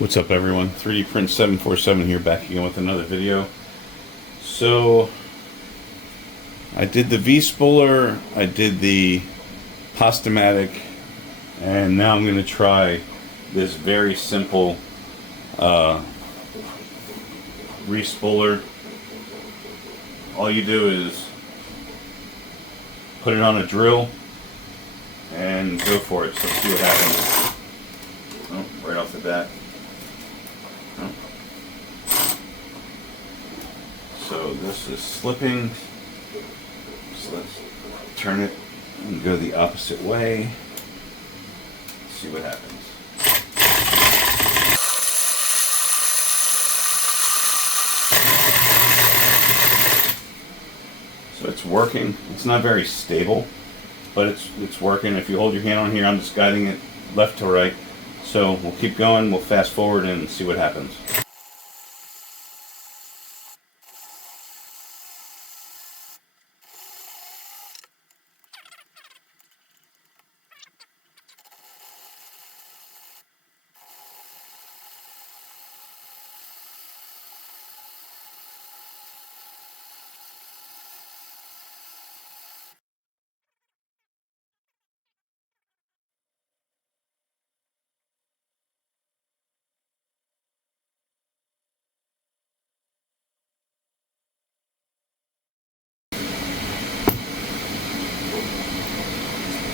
What's up, everyone? 3D Print 747 here, back again with another video. So I did the V-spooler, I did the Pasta-matic, and now I'm going to try this very simple Respooler. All you do is put it on a drill and go for it. So let's see what happens. Oh, right off the bat. So this is slipping, so let's turn it and go the opposite way. Let's see what happens. So it's working. It's not very stable, but it's working. If you hold your hand on here, I'm just guiding it left to right. So we'll keep going, we'll fast forward and see what happens.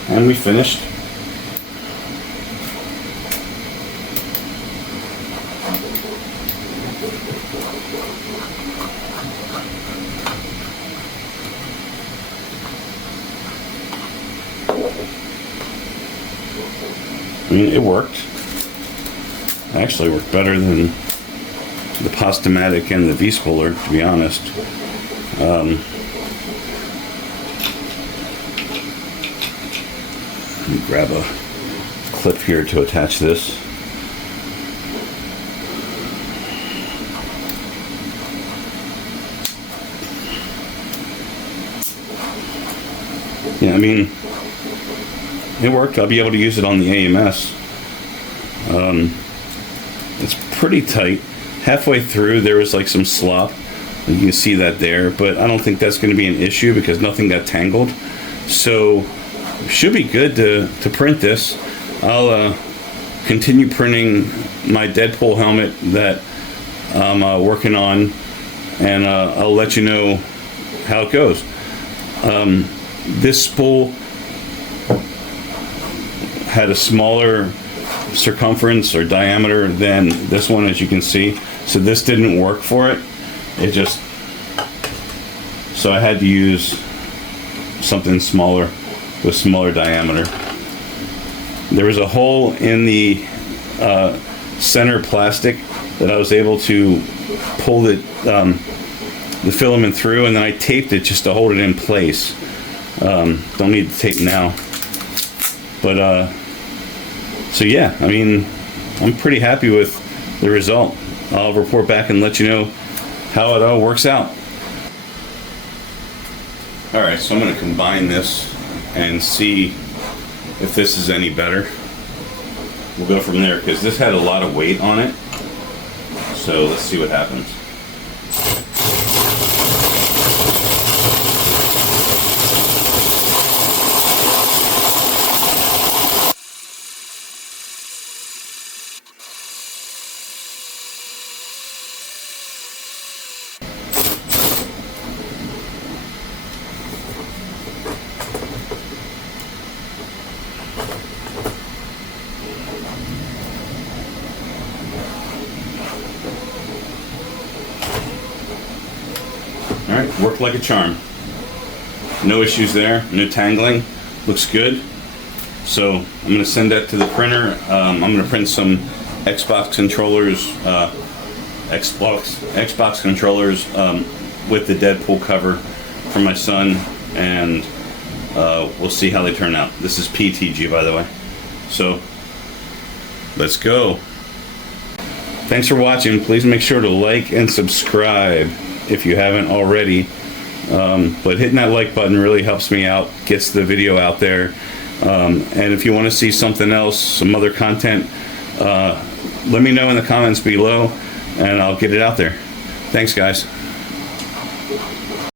And we finished. I mean, it worked. It actually worked better than the Pasta-matic and the V-spooler, to be honest. Let me grab a clip here to attach this. Yeah, I mean, it worked. I'll be able to use it on the AMS. It's pretty tight. Halfway through there was like some slop. You can see that there, but I don't think that's going to be an issue because nothing got tangled. So should be good to print this. I'll continue printing my Deadpool helmet that I'm working on, and I'll let you know how it goes. This spool had a smaller circumference or diameter than this one, as you can see, so this didn't work for it. So I had to use something smaller with smaller diameter. There was a hole in the center plastic that I was able to pull the filament through, and then I taped it just to hold it in place. Don't need the tape now, but so yeah, I mean, I'm pretty happy with the result. I'll report back and let you know how it all works out. Alright, so I'm going to combine this and see if this is any better. We'll go from there because this had a lot of weight on it. So let's see what happens. Alright, worked like a charm. No issues there, no tangling, looks good. So I'm going to send that to the printer. I'm going to print some Xbox controllers, Xbox controllers with the Deadpool cover for my son, and we'll see how they turn out. This is PTG, by the way. So let's go. Thanks for watching. Please make sure to like and subscribe if you haven't already, but hitting that like button really helps me out, gets the video out there, and if you want to see something else, some other content, let me know in the comments below, and I'll get it out there. Thanks, guys.